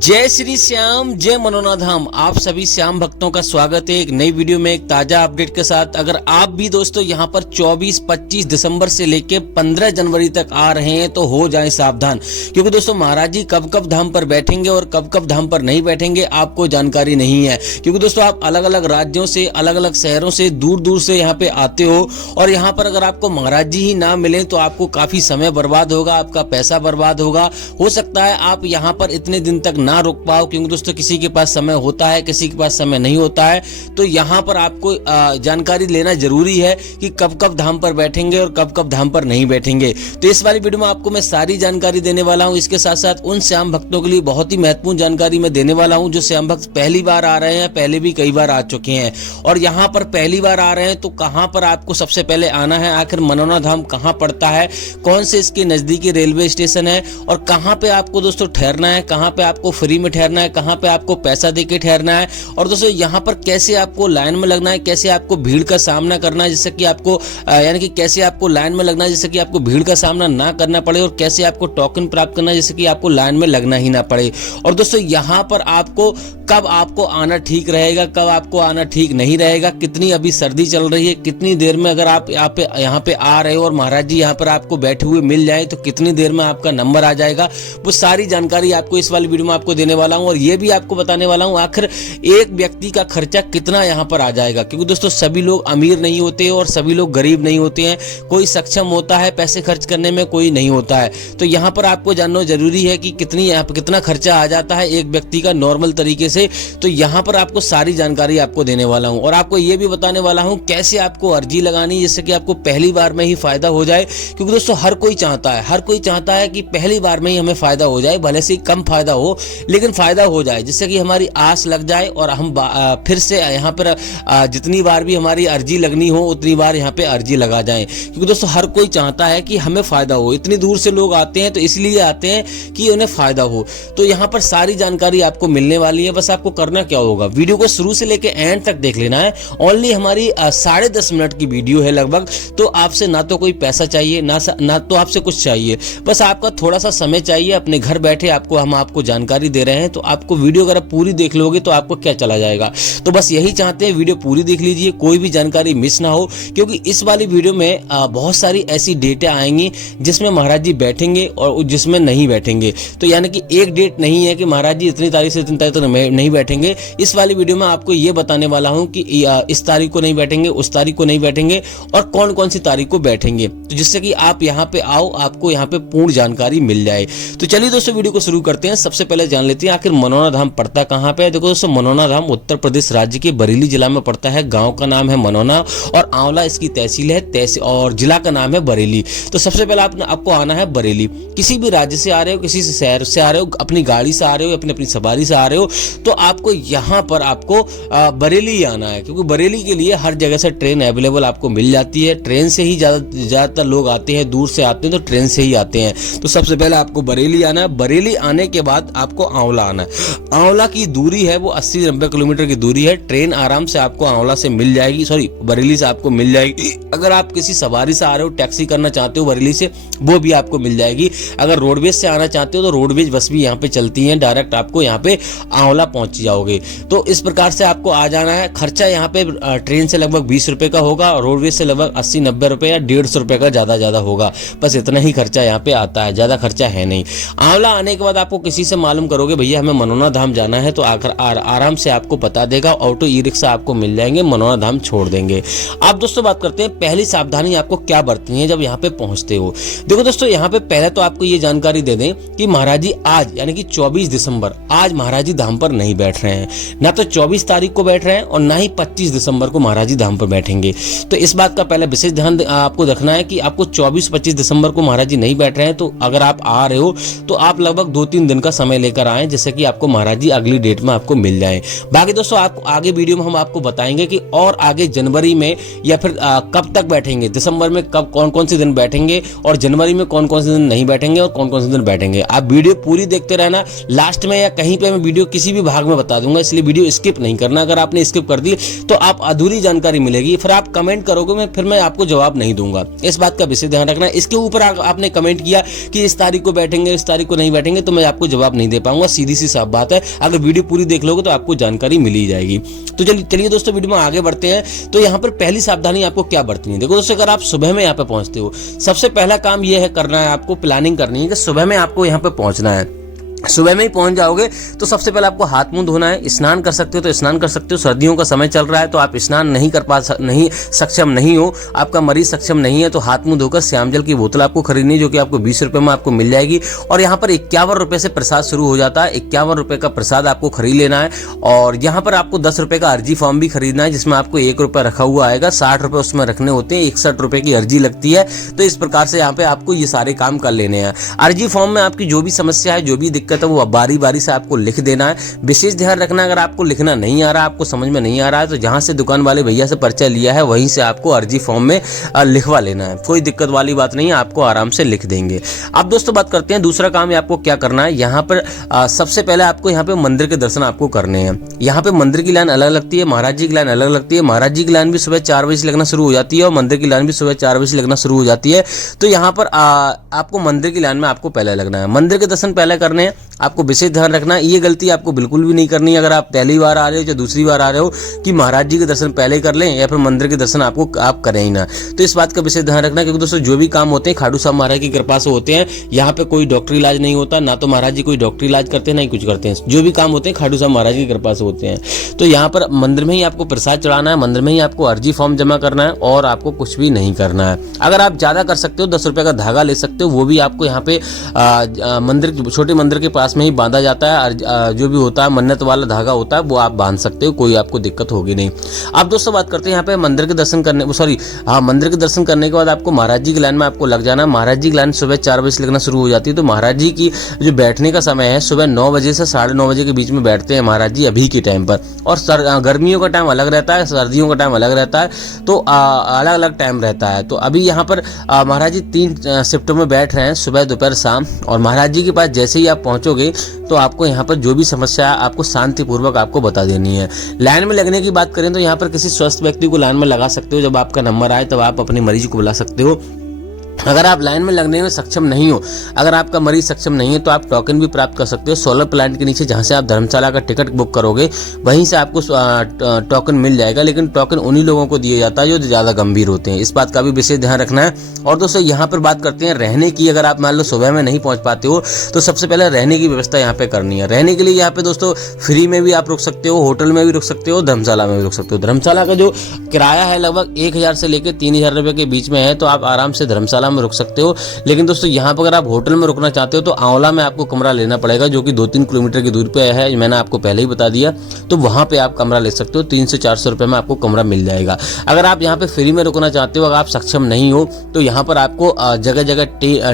जय श्री श्याम, जय मनोना धाम। आप सभी श्याम भक्तों का स्वागत है एक नई वीडियो में एक ताजा अपडेट के साथ। अगर आप भी दोस्तों यहाँ पर 24-25 दिसंबर से लेके 15 जनवरी तक आ रहे हैं तो हो जाएं सावधान, क्योंकि दोस्तों महाराज जी कब कब धाम पर बैठेंगे और कब कब धाम पर नहीं बैठेंगे आपको जानकारी नहीं है। क्योंकि दोस्तों आप अलग अलग राज्यों से, अलग अलग शहरों से, दूर दूर से यहाँ पे आते हो और यहाँ पर अगर आपको महाराज जी ही ना मिले तो आपको काफी समय बर्बाद होगा, आपका पैसा बर्बाद होगा। हो सकता है आप यहाँ पर इतने दिन तक ना रुक पाओ, क्योंकि दोस्तों किसी के पास समय होता है, किसी के पास समय नहीं होता है। तो यहाँ पर आपको जानकारी लेना जरूरी है कि कब कब धाम पर बैठेंगे और कब कब धाम पर नहीं बैठेंगे। तो इस वाली वीडियो में आपको मैं सारी जानकारी देने वाला हूँ। इसके साथ साथ उन श्याम भक्तों के लिए बहुत ही महत्वपूर्ण जानकारी मैं देने वाला हूँ जो श्याम भक्त पहली बार आ रहे हैं, पहले भी कई बार आ चुके हैं और यहाँ पर पहली बार आ रहे हैं। तो कहाँ पर आपको सबसे पहले आना है, आखिर मनोना धाम कहाँ पड़ता है, कौन से इसके नजदीकी रेलवे स्टेशन है और कहाँ पे आपको दोस्तों ठहरना है, कहाँ पे आपको फ्री में ठहरना है, कहाँ पे आपको पैसा देके ठहरना है और दोस्तों यहाँ पर कैसे आपको लाइन में लगना है, कैसे आपको भीड़ का सामना करना है जिससे कि आपको यानी कि कैसे आपको लाइन में लगना है जिससे कि आपको भीड़ का सामना ना करना पड़े और कैसे आपको टोकन प्राप्त करना है जिससे कि आपको लाइन में लगना ही ना पड़े। और दोस्तों यहाँ पर आपको कब आपको आना ठीक रहेगा, कब आपको आना ठीक नहीं रहेगा, कितनी अभी सर्दी चल रही है, कितनी देर में अगर आप यहाँ पे आ रहे हो और महाराज जी यहाँ पर आपको बैठे हुए मिल जाए तो कितनी देर में आपका नंबर आ जाएगा, वो सारी जानकारी आपको इस वाली वीडियो में आपको देने वाला हूँ। और ये भी आपको बताने वाला हूँ आखिर एक व्यक्ति का खर्चा कितना यहाँ पर आ जाएगा, क्योंकि दोस्तों सभी लोग अमीर नहीं होते और सभी लोग गरीब नहीं होते हैं। कोई सक्षम होता है पैसे खर्च करने में, कोई नहीं होता है। तो यहाँ पर आपको जानना जरूरी है कि कितना खर्चा आ जाता है एक व्यक्ति का नॉर्मल तरीके से। तो यहाँ पर आपको सारी जानकारी आपको देने वाला हूँ और आपको ये भी बताने वाला हूँ कैसे आपको अर्जी लगानी है जिससे कि आपको पहली बार में ही फायदा हो जाए। क्योंकि दोस्तों हर कोई चाहता है कि पहली बार में ही हमें फायदा हो जाए, भले से कम फायदा हो लेकिन फायदा हो जाए, जिससे कि हमारी आस लग जाए और हम फिर से यहाँ पर जितनी बार भी हमारी अर्जी लगनी हो उतनी बार यहाँ पे अर्जी लगा जाए। क्योंकि दोस्तों हर कोई चाहता है कि हमें फायदा हो, इतनी दूर से लोग आते हैं तो इसलिए आते हैं कि उन्हें फायदा हो। तो यहाँ पर सारी जानकारी आपको मिलने वाली है। बस आपको करना क्या होगा, वीडियो को शुरू से लेकर एंड तक देख लेना है। ओनली हमारी 10.5 मिनट की वीडियो है लगभग। तो आपसे ना तो कोई पैसा चाहिए ना तो आपसे कुछ चाहिए, बस आपका थोड़ा सा समय चाहिए। अपने घर बैठे हम आपको जानकारी दे रहे हैं। तो आपको वीडियो अगर आप पूरी देख लोगे तो आपको क्या चला जाएगा। तो बस यही चाहते हैं, वीडियो पूरी देख लीजिए, कोई भी जानकारी मिस ना हो। क्योंकि इस वाली वीडियो में बहुत सारी ऐसी डेटें आएंगी जिसमें महाराज जी बैठेंगे और जिसमें नहीं बैठेंगे। तो यानी कि एक डेट नहीं है कि महाराज जी इतनी तारीख से इतनी तारीख तक नहीं बैठेंगे। इस वाली वीडियो में आपको ये बताने वाला हूं कि इस तारीख को नहीं बैठेंगे, उस तारीख को नहीं बैठेंगे और कौन कौन सी तारीख को बैठेंगे, तो जिससे कि आप यहाँ पे आओ, आपको यहाँ पे पूर्ण जानकारी मिल जाए। तो चलिए दोस्तों वीडियो को शुरू करते हैं। सबसे पहले जान लेते हैं आखिर मनोना धाम पड़ता कहाँ पे है। देखो दोस्तों मनोना धाम उत्तर प्रदेश राज्य के बरेली जिला में पड़ता है। गांव का नाम है मनोना और आंवला इसकी तहसील है, और जिला का नाम है बरेली। तो सबसे पहले आपको आना है बरेली। किसी भी राज्य से आ रहे हो, किसी शहर से आ रहे हो, अपनी गाड़ी से आ रहे हो, अपनी सवारी से आ रहे हो, तो आपको यहाँ पर आपको बरेली ही आना है। क्योंकि बरेली के लिए हर जगह से ट्रेन अवेलेबल आपको मिल जाती है। ट्रेन से ही ज्यादातर लोग आते हैं, दूर से आते हैं तो ट्रेन से ही आते हैं। तो सबसे पहले आपको बरेली आना है। बरेली आने के बाद आपको आंवला आना है। आंवला की दूरी है वो 80-90 किलोमीटर की दूरी है। ट्रेन आराम से आपको आंवला से मिल जाएगी, बरेली से आपको मिल जाएगी। अगर आप किसी सवारी से आ रहे हो, टैक्सी करना चाहते हो बरेली से, वो भी आपको मिल जाएगी। अगर रोडवेज से आना चाहते हो तो रोडवेज बस भी यहाँ पे चलती है, डायरेक्ट आपको यहाँ पे आंवला पहुंच जाओगे। तो इस प्रकार से आपको आ जाना है। खर्चा यहाँ पे ट्रेन से लगभग 20 रुपए का होगा, रोडवेज से लगभग 80-90 रुपए या 150 रुपए का ज्यादा होगा। बस इतना ही खर्चा यहाँ पे आता है, ज्यादा खर्चा है नहीं। आंवला आने के बाद आपको किसी से मालूम करोगे भैया हमें मनोना धाम जाना है, तो आराम से आपको बता देगा। ऑटो ई रिक्शा आपको मिल जाएंगे, मनोना धाम छोड़ देंगे। आप दोस्तों बात करते हैं पहली सावधानी आपको क्या बरतनी है जब यहाँ पे पहुंचते हो। देखो दोस्तों यहाँ पे पहले तो आपको ये जानकारी दे दें कि महाराज जी आज यानी कि 24 दिसंबर आज महाराज जी धाम पर नहीं बैठ रहे हैं। ना तो 24 तारीख को बैठ रहे हैं और ना ही 25 दिसंबर को महाराज जी धाम पर बैठेंगे। तो इस बात का पहले विशेष ध्यान आपको रखना है कि आपको 24-25 दिसंबर को महाराज जी नहीं बैठ रहे हैं। तो अगर आप आ रहे हो तो आप लगभग 2-3 दिन का समय लेकर आए, जिससे कि आपको महाराज जी अगली डेट में आपको मिल जाए। बाकी दोस्तों आप आगे वीडियो में हम आपको बताएंगे कि और आगे जनवरी में या फिर कब तक बैठेंगे, दिसंबर में कब कौन कौन से दिन बैठेंगे और जनवरी में कौन कौन से दिन नहीं बैठेंगे और कौन कौन से दिन बैठेंगे। आप वीडियो पूरी देखते रहना। लास्ट में या कहीं पे मैं वीडियो किसी भी भाग में बता दूंगा, इसलिए वीडियो स्किप नहीं करना। अगर आपने स्किप कर दी तो आप अधूरी जानकारी मिलेगी, फिर आप कमेंट करोगे फिर मैं आपको जवाब नहीं दूंगा। इस बात का विशेष ध्यान रखना। इसके ऊपर आपने कमेंट किया कि इस तारीख को बैठेंगे, इस तारीख को नहीं बैठेंगे, तो मैं आपको जवाब नहीं दे पाऊंगा। सीधी सी साफ बात है। अगर वीडियो पूरी देख लोगे तो आपको जानकारी मिल ही जाएगी। तो चलिए दोस्तों वीडियो में आगे बढ़ते हैं। तो यहाँ पर पहली सावधानी आपको क्या बरतनी है। देखो दोस्तों, अगर आप सुबह में यहाँ पे पहुंचते हो, सबसे पहला काम यह है करना है, आपको प्लानिंग करनी है कि सुबह में आपको यहाँ पे पहुंचना है। सुबह में ही पहुंच जाओगे तो सबसे पहले आपको हाथ मुंह धोना है। स्नान कर सकते हो तो स्नान कर सकते हो। सर्दियों का समय चल रहा है तो आप स्नान नहीं सक्षम नहीं हो, आपका मरीज सक्षम नहीं है, तो हाथ मुंह धोकर श्याम जल की बोतल आपको खरीदनी, जो कि आपको 20 रुपए में आपको मिल जाएगी। और यहाँ पर 51 रुपए से प्रसाद शुरू हो जाता है। 51 रुपए का प्रसाद आपको खरीद लेना है। और यहाँ पर आपको 10 रुपए का अर्जी फॉर्म भी खरीदना है, जिसमें आपको 1 रुपया रखा हुआ आएगा। 60 रुपए उसमें रखने होते हैं। 61 रुपए की अर्जी लगती है। तो इस प्रकार से यहाँ पे आपको ये सारे काम कर लेने हैं। अर्जी फॉर्म में आपकी जो भी समस्या है, जो भी दिक्कत है, वो बारी से आपको लिख देना है। विशेष ध्यान रखना, अगर आपको लिखना नहीं आ रहा, आपको समझ में नहीं आ रहा है, तो जहां से दुकान वाले भैया से पर्चा लिया है वहीं से आपको अर्जी फॉर्म में लिखवा लेना है। कोई दिक्कत वाली बात नहीं है, आपको आराम से लिख देंगे। अब दोस्तों बात करते हैं दूसरा काम आपको क्या करना है। यहाँ पर सबसे पहले आपको यहाँ पे मंदिर के दर्शन आपको करने हैं। यहाँ पे मंदिर की लाइन अलग लगती है, महाराज जी की लाइन अलग लगती है। महाराज जी की लाइन भी सुबह 4 बजे से लगना शुरू हो जाती है और मंदिर की लाइन भी सुबह 4 बजे से लगना शुरू हो जाती है। तो यहाँ पर आपको मंदिर की लाइन में आपको पहले लगना है। मंदिर के दर्शन पहले करने हैं। आपको विशेष ध्यान रखना, ये गलती आपको बिल्कुल भी नहीं करनी है। अगर आप पहली बार आ रहे हो या दूसरी बार आ रहे हो कि महाराज जी के दर्शन पहले कर लें या फिर मंदिर के दर्शन आप करें ही ना, तो इस बात का विशेष ध्यान रखना। क्योंकि दोस्तों जो भी काम होते हैं खाटू श्याम महाराज की कृपा से होते हैं। यहाँ पे कोई डॉक्टरी इलाज नहीं होता, ना तो महाराज जी कोई डॉक्टरी इलाज करते हैं, ना ही कुछ करते हैं। जो भी काम होते हैं खाटू श्याम महाराज की कृपा से होते हैं। तो यहाँ पर मंदिर में ही आपको प्रसाद चढ़ाना है, मंदिर में ही आपको अर्जी फॉर्म जमा करना है और आपको कुछ भी नहीं करना है। अगर आप ज्यादा कर सकते हो 10 रुपए का धागा ले सकते हो, वो भी आपको यहाँ पे छोटे मंदिर के पास में ही बांधा जाता है। जो भी होता है मन्नत वाला धागा होता है, वो आप बांध सकते हो, कोई आपको दिक्कत होगी नहीं। अब दोस्तों बात करते हैं यहाँ पे मंदिर के दर्शन करने मंदिर के दर्शन करने के बाद आपको महाराज जी की लाइन में आपको लग जाना है। महाराज जी की लाइन सुबह 4 बजे से लगना शुरू हो जाती है। तो महाराज जी की जो बैठने का समय है सुबह 9 बजे से 9:30 बजे के बीच में बैठते हैं महाराज जी अभी के टाइम पर। और गर्मियों का टाइम अलग रहता है, सर्दियों का टाइम अलग रहता है, तो अलग अलग टाइम रहता है। तो अभी यहाँ पर महाराज जी 3 शिफ्टों में बैठ रहे हैं, सुबह दोपहर शाम। और महाराज जी के पास जैसे ही आप पहुंचोगे तो आपको यहाँ पर जो भी समस्या है आपको शांतिपूर्वक आपको बता देनी है। लाइन में लगने की बात करें तो यहाँ पर किसी स्वस्थ व्यक्ति को लाइन में लगा सकते हो। जब आपका नंबर आए तब आप अपने मरीज को बुला सकते हो। अगर आप लाइन में लगने में सक्षम नहीं हो, अगर आपका मरीज सक्षम नहीं है, तो आप टोकन भी प्राप्त कर सकते हो। सोलर प्लांट के नीचे जहां से आप धर्मशाला का टिकट बुक करोगे वहीं से आपको टोकन मिल जाएगा। लेकिन टोकन उन्हीं लोगों को दिया जाता है जो ज़्यादा गंभीर होते हैं। इस बात का भी विशेष ध्यान रखना है। और दोस्तों यहाँ पर बात करते हैं रहने की। अगर आप मान लो सुबह में नहीं पहुँच पाते हो तो सबसे पहले रहने की व्यवस्था यहाँ पे करनी है। रहने के लिए यहाँ पे दोस्तों फ्री में भी आप रुक सकते हो, होटल में भी रुक सकते हो, धर्मशाला में भी रुक सकते हो। धर्मशाला का जो किराया है लगभग 1000 से लेकर 3000 रुपये के बीच में है, तो आप आराम से धर्मशाला में रुक सकते हो। लेकिन दोस्तों यहाँ पर अगर आप होटल में रुकना चाहते हो तो आंवला में आपको कमरा लेना पड़ेगा, जो कि 2-3 किलोमीटर की दूरी पे है, मैंने आपको पहले ही बता दिया। तो वहां पे आप कमरा ले सकते हो, 300 से 400 रुपए में आपको कमरा मिल जाएगा। अगर आप यहाँ पे फ्री में रुकना चाहते हो, अगर आप सक्षम नहीं हो, तो यहाँ पर आपको जगह जगह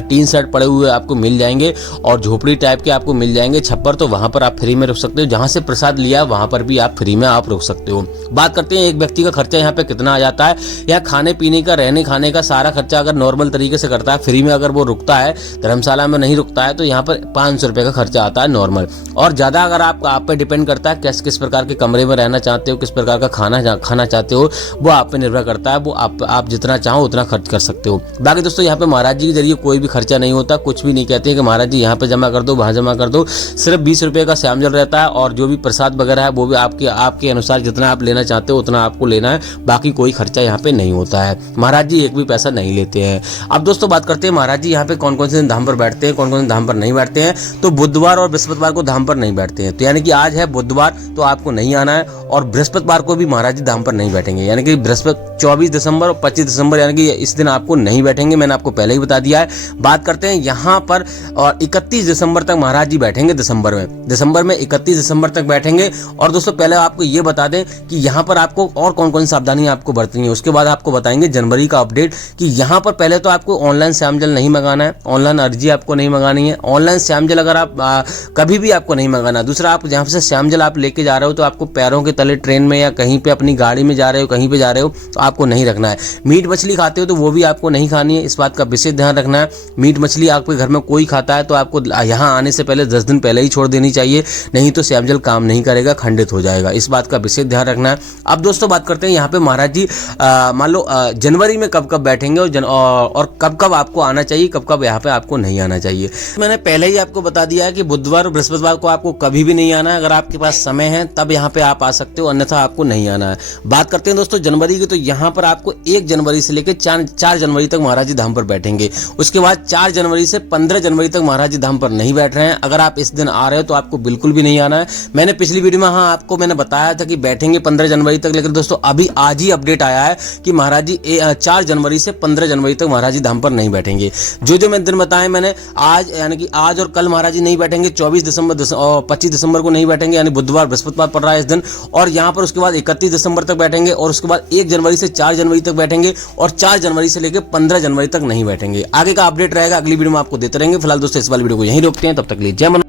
टीन सेट पड़े हुए आपको मिल जाएंगे और झोपड़ी टाइप के आपको मिल जाएंगे छप्पर, तो वहां पर आप फ्री में रुक सकते हो। जहां से प्रसाद लिया वहां पर भी आप फ्री में आप रुक सकते हो। बात करते हैं एक व्यक्ति का खर्चा यहाँ पे कितना आ जाता है। यहाँ खाने पीने का, रहने खाने का सारा खर्चा अगर नॉर्मल तरीके से करता है, फ्री में अगर वो रुकता है, धर्मशाला में नहीं रुकता है, तो यहाँ पर 500 रुपए का खर्चा आता है नॉर्मल। और ज्यादा अगर आप पे डिपेंड करता है किस प्रकार के कमरे में रहना चाहते हो, किस प्रकार का खाना चाहते हो, वो आप पे निर्भर करता है। वो आप जितना चाहो उतना खर्च कर सकते हो। बाकी दोस्तों यहाँ पे महाराज जी के जरिए कोई भी खर्चा नहीं होता, कुछ भी नहीं कहते हैं कि महाराज जी यहाँ पे जमा कर दो, वहां जमा कर दो। सिर्फ 20 रुपए का श्याम जल रहता है और जो भी प्रसाद वगैरह है वो भी आपके अनुसार जितना आप लेना चाहते हो उतना आपको लेना है। बाकी कोई खर्चा यहाँ पे नहीं होता है। महाराज जी एक भी पैसा नहीं लेते हैं। अब दोस्तों बात करते हैं महाराज जी यहाँ पे कौन कौन से धाम पर बैठते हैं, कौन कौन से धाम पर नहीं बैठते हैं। तो बुधवार और बृहस्पतिवार को धाम पर नहीं बैठते हैं। तो यानी कि आज है बुधवार, तो आपको नहीं आना है। और बृहस्पतिवार को भी महाराज जी धाम पर नहीं बैठेंगे, यानी कि बृहस्पति 24 दिसंबर और 25 दिसंबर यानी कि इस दिन आपको नहीं बैठेंगे, मैंने आपको पहले ही बता दिया है। बात करते हैं यहाँ पर और 31 दिसंबर तक महाराज जी बैठेंगे। दिसंबर में 31 दिसंबर तक बैठेंगे। और दोस्तों पहले आपको ये बता दें कि यहाँ पर आपको और कौन कौन सी सावधानियां आपको बरतनी है, उसके बाद आपको बताएंगे जनवरी का अपडेट कि यहाँ पर पहले तो आपको ऑनलाइन श्याम जल नहीं मंगाना है, ऑनलाइन अर्जी आपको नहीं मंगानी है। ऑनलाइन श्याम जल अगर आप कभी भी आपको नहीं मंगाना। दूसरा, आप जहाँ से श्याम जल आप लेके जा रहे हो तो आपको पैरों के तले ट्रेन में या कहीं पे अपनी गाड़ी में जा रहे हो, कहीं पे जा रहे हो तो आपको नहीं रखना है। मीट मछली खाते हो तो वो भी आपको नहीं खानी है, इस बात का विशेष ध्यान रखना है। मीट मछली आपके घर में कोई खाता है तो आपको यहाँ आने से पहले 10 दिन पहले ही छोड़ देनी चाहिए, नहीं तो श्याम जल काम नहीं करेगा, खंडित हो जाएगा। इस बात का विशेष ध्यान रखना है। अब दोस्तों बात करते हैं यहाँ पे महाराज जी मान लो जनवरी में कब कब बैठेंगे और कब कब आपको आना चाहिए, कब कब यहाँ पे आपको नहीं आना चाहिए। मैंने पहले ही आपको बता दिया है कि बुधवार बृहस्पतिवार को आपको कभी भी नहीं आना है। अगर आपके पास समय है तब यहाँ पे आप आ सकते हो, अन्यथा आपको नहीं आना है। बात करते हैं दोस्तों जनवरी की, तो यहाँ पर आपको 1 जनवरी से लेकर 4 जनवरी तक महाराज जी धाम पर बैठेंगे। उसके बाद 4 जनवरी से 15 जनवरी तक महाराज जी धाम पर नहीं बैठ रहे हैं। अगर आप इस दिन आ रहे हो तो आपको बिल्कुल भी नहीं आना है। मैंने पिछली वीडियो में आपको मैंने बताया था कि बैठेंगे 15 जनवरी तक, लेकिन दोस्तों अभी आज ही अपडेट आया है कि महाराज जी 4 जनवरी से 15 जनवरी तक महाराज जी धाम पर नहीं बैठेंगे। जो मैं दिन बताए मैंने, आज यानी कि आज और कल महाराज जी नहीं बैठेंगे, 24 दिसंबर और 25 दिसंबर को नहीं बैठेंगे, यानी बुधवार बृहस्पतिवार पड़ रहा है इस दिन। और यहाँ पर उसके बाद 31 दिसंबर तक बैठेंगे और उसके बाद 1 जनवरी से 4 जनवरी तक बैठेंगे और 4 जनवरी से लेकर 15 जनवरी तक नहीं बैठेंगे। आगे का अपडेट रहेगा, अगली वीडियो में आपको देते रहेंगे। फिलहाल दोस्तों इस वाली वीडियो को यहीं रोकते हैं, तब तक के लिए जय मनोनाथ।